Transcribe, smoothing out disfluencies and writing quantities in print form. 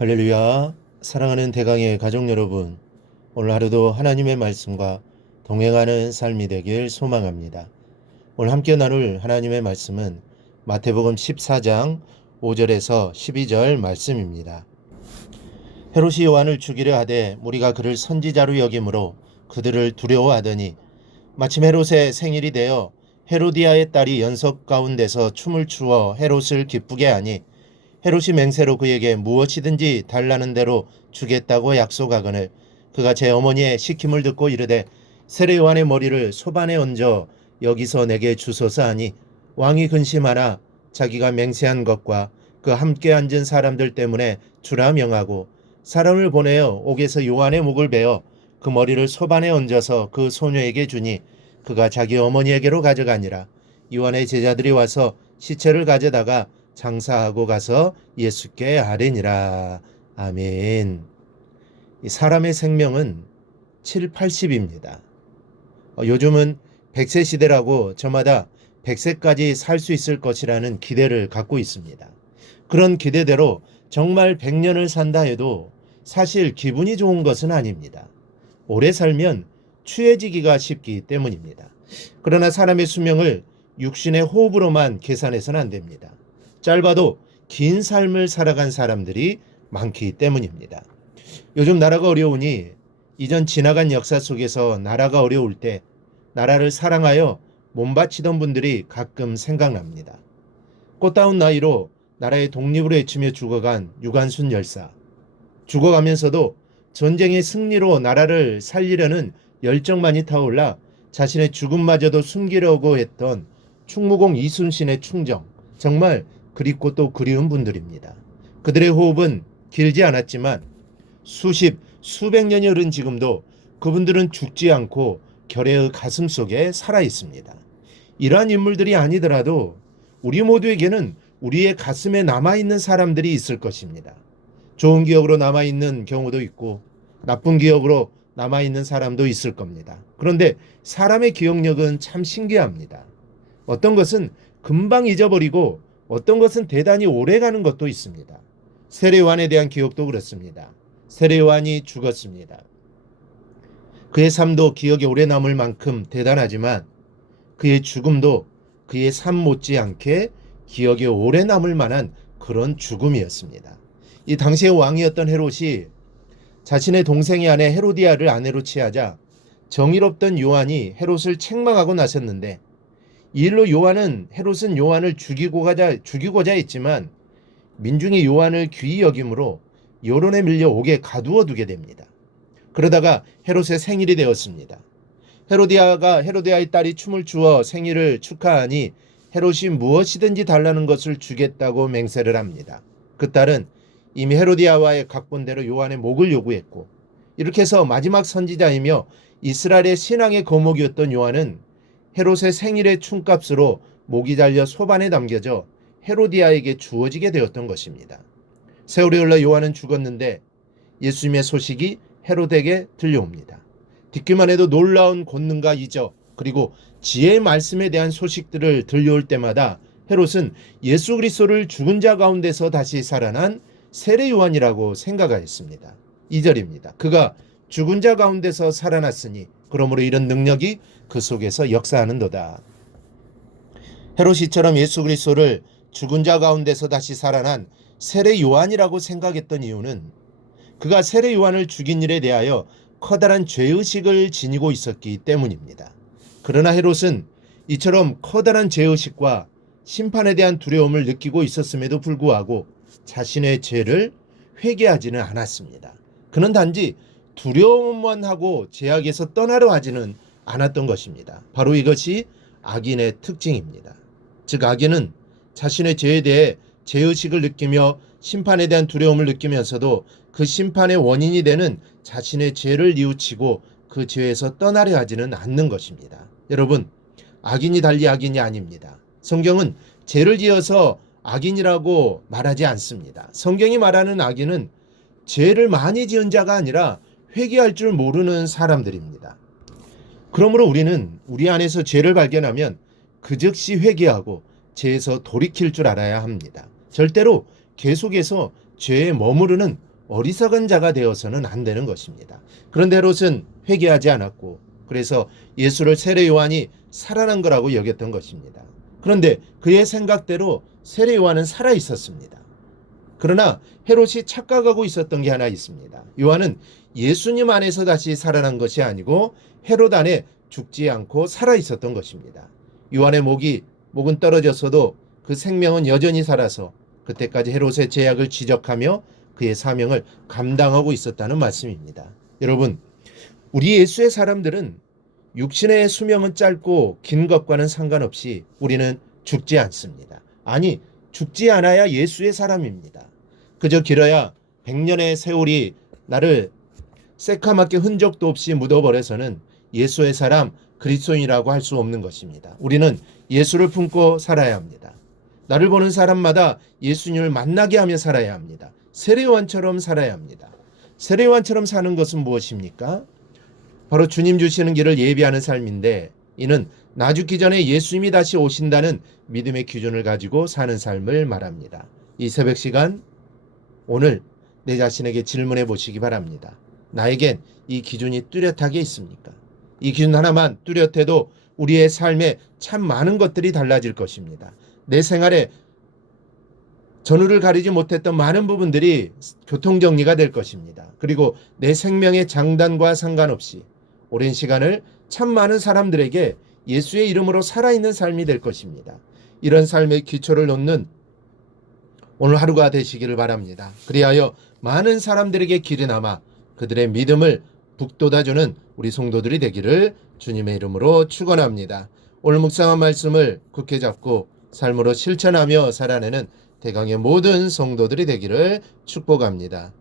할렐루야. 사랑하는 대강의 가족 여러분, 오늘 하루도 하나님의 말씀과 동행하는 삶이 되길 소망합니다. 오늘 함께 나눌 하나님의 말씀은 마태복음 14장 5절에서 12절 말씀입니다. 헤롯이 요한을 죽이려 하되 무리가 그를 선지자로 여김으로 그들을 두려워하더니 마침 헤롯의 생일이 되어 헤로디아의 딸이 연석 가운데서 춤을 추어 헤롯을 기쁘게 하니 헤롯이 맹세로 그에게 무엇이든지 달라는 대로 주겠다고 약속하거늘 그가 제 어머니의 시킴을 듣고 이르되 세례 요한의 머리를 소반에 얹어 여기서 내게 주소서 하니 왕이 근심하나 자기가 맹세한 것과 그 함께 앉은 사람들 때문에 주라 명하고 사람을 보내어 옥에서 요한의 목을 베어 그 머리를 소반에 얹어서 그 소녀에게 주니 그가 자기 어머니에게로 가져가니라. 요한의 제자들이 와서 시체를 가져다가 장사하고 가서 예수께 아뢰니라. 아멘. 사람의 생명은 7, 80입니다. 요즘은 100세 시대라고 저마다 100세까지 살 수 있을 것이라는 기대를 갖고 있습니다. 그런 기대대로 정말 100년을 산다 해도 사실 기분이 좋은 것은 아닙니다. 오래 살면 취해지기가 쉽기 때문입니다. 그러나 사람의 수명을 육신의 호흡으로만 계산해서는 안 됩니다. 짧아도 긴 삶을 살아간 사람들이 많기 때문입니다. 요즘 나라가 어려우니 이전 지나간 역사 속에서 나라가 어려울 때 나라를 사랑하여 몸바치던 분들이 가끔 생각납니다. 꽃다운 나이로 나라의 독립을 외치며 죽어간 유관순 열사. 죽어가면서도 전쟁의 승리로 나라를 살리려는 열정만이 타올라 자신의 죽음마저도 숨기려고 했던 충무공 이순신의 충정. 정말 그립고 또 그리운 분들입니다. 그들의 호흡은 길지 않았지만 수십, 수백 년이 흐른 지금도 그분들은 죽지 않고 결의의 가슴 속에 살아 있습니다. 이러한 인물들이 아니더라도 우리 모두에게는 우리의 가슴에 남아있는 사람들이 있을 것입니다. 좋은 기억으로 남아있는 경우도 있고 나쁜 기억으로 남아있는 사람도 있을 겁니다. 그런데 사람의 기억력은 참 신기합니다. 어떤 것은 금방 잊어버리고 어떤 것은 대단히 오래가는 것도 있습니다. 세례 요한에 대한 기억도 그렇습니다. 세례 요한이 죽었습니다. 그의 삶도 기억에 오래 남을 만큼 대단하지만 그의 죽음도 그의 삶 못지않게 기억에 오래 남을 만한 그런 죽음이었습니다. 이 당시의 왕이었던 헤롯이 자신의 동생의 아내 헤로디아를 아내로 취하자 정의롭던 요한이 헤롯을 책망하고 나섰는데 이 일로 헤롯은 요한을 죽이고자 했지만 민중이 요한을 귀히 여김으로 여론에 밀려 옥에 가두어 두게 됩니다. 그러다가 헤롯의 생일이 되었습니다. 헤로디아의 딸이 춤을 추어 생일을 축하하니 헤롯이 무엇이든지 달라는 것을 주겠다고 맹세를 합니다. 그 딸은 이미 헤로디아와의 각본대로 요한의 목을 요구했고 이렇게 해서 마지막 선지자이며 이스라엘의 신앙의 거목이었던 요한은 헤롯의 생일의 춤값으로 목이 달려 소반에 담겨져 헤로디아에게 주어지게 되었던 것입니다. 세월이 흘러 요한은 죽었는데 예수님의 소식이 헤롯에게 들려옵니다. 듣기만 해도 놀라운 권능과 이적 그리고 지혜의 말씀에 대한 소식들을 들려올 때마다 헤롯은 예수 그리스도를 죽은 자 가운데서 다시 살아난 세례 요한이라고 생각하였습니다. 2절입니다. 그가 죽은 자 가운데서 살아났으니 그러므로 이런 능력이 그 속에서 역사하는도다. 헤롯이처럼 예수 그리스도를 죽은 자 가운데서 다시 살아난 세례 요한이라고 생각했던 이유는 그가 세례 요한을 죽인 일에 대하여 커다란 죄의식을 지니고 있었기 때문입니다. 그러나 헤롯은 이처럼 커다란 죄의식과 심판에 대한 두려움을 느끼고 있었음에도 불구하고 자신의 죄를 회개하지는 않았습니다. 그는 단지 두려움만 하고 죄악에서 떠나려 하지는 않았던 것입니다. 바로 이것이 악인의 특징입니다. 즉 악인은 자신의 죄에 대해 죄의식을 느끼며 심판에 대한 두려움을 느끼면서도 그 심판의 원인이 되는 자신의 죄를 뉘우치고 그 죄에서 떠나려 하지는 않는 것입니다. 여러분, 악인이 달리 악인이 아닙니다. 성경은 죄를 지어서 악인이라고 말하지 않습니다. 성경이 말하는 악인은 죄를 많이 지은 자가 아니라 회개할 줄 모르는 사람들입니다. 그러므로 우리는 우리 안에서 죄를 발견하면 그 즉시 회개하고 죄에서 돌이킬 줄 알아야 합니다. 절대로 계속해서 죄에 머무르는 어리석은 자가 되어서는 안 되는 것입니다. 그런데 헤롯은 회개하지 않았고 그래서 예수를 세례 요한이 살아난 거라고 여겼던 것입니다. 그런데 그의 생각대로 세례 요한은 살아 있었습니다. 그러나 헤롯이 착각하고 있었던 게 하나 있습니다. 요한은 예수님 안에서 다시 살아난 것이 아니고 헤롯 안에 죽지 않고 살아 있었던 것입니다. 요한의 목은 떨어졌어도 그 생명은 여전히 살아서 그때까지 헤롯의 죄악을 지적하며 그의 사명을 감당하고 있었다는 말씀입니다. 여러분, 우리 예수의 사람들은 육신의 수명은 짧고 긴 것과는 상관없이 우리는 죽지 않습니다. 아니, 죽지 않아야 예수의 사람입니다. 그저 길어야 100년의 세월이 나를 새카맣게 흔적도 없이 묻어버려서는 예수의 사람, 그리스도인이라고 할 수 없는 것입니다. 우리는 예수를 품고 살아야 합니다. 나를 보는 사람마다 예수님을 만나게 하며 살아야 합니다. 세례요한처럼 살아야 합니다. 세례요한처럼 사는 것은 무엇입니까? 바로 주님 주시는 길을 예비하는 삶인데 이는 나 죽기 전에 예수님이 다시 오신다는 믿음의 기준을 가지고 사는 삶을 말합니다. 이 새벽 시간 오늘 내 자신에게 질문해 보시기 바랍니다. 나에겐 이 기준이 뚜렷하게 있습니까? 이 기준 하나만 뚜렷해도 우리의 삶에 참 많은 것들이 달라질 것입니다. 내 생활에 전후를 가리지 못했던 많은 부분들이 교통정리가 될 것입니다. 그리고 내 생명의 장단과 상관없이 오랜 시간을 참 많은 사람들에게 예수의 이름으로 살아있는 삶이 될 것입니다. 이런 삶의 기초를 놓는 오늘 하루가 되시기를 바랍니다. 그리하여 많은 사람들에게 길이 남아 그들의 믿음을 북돋아주는 우리 성도들이 되기를 주님의 이름으로 축원합니다. 오늘 묵상한 말씀을 굳게 잡고 삶으로 실천하며 살아내는 대강의 모든 성도들이 되기를 축복합니다.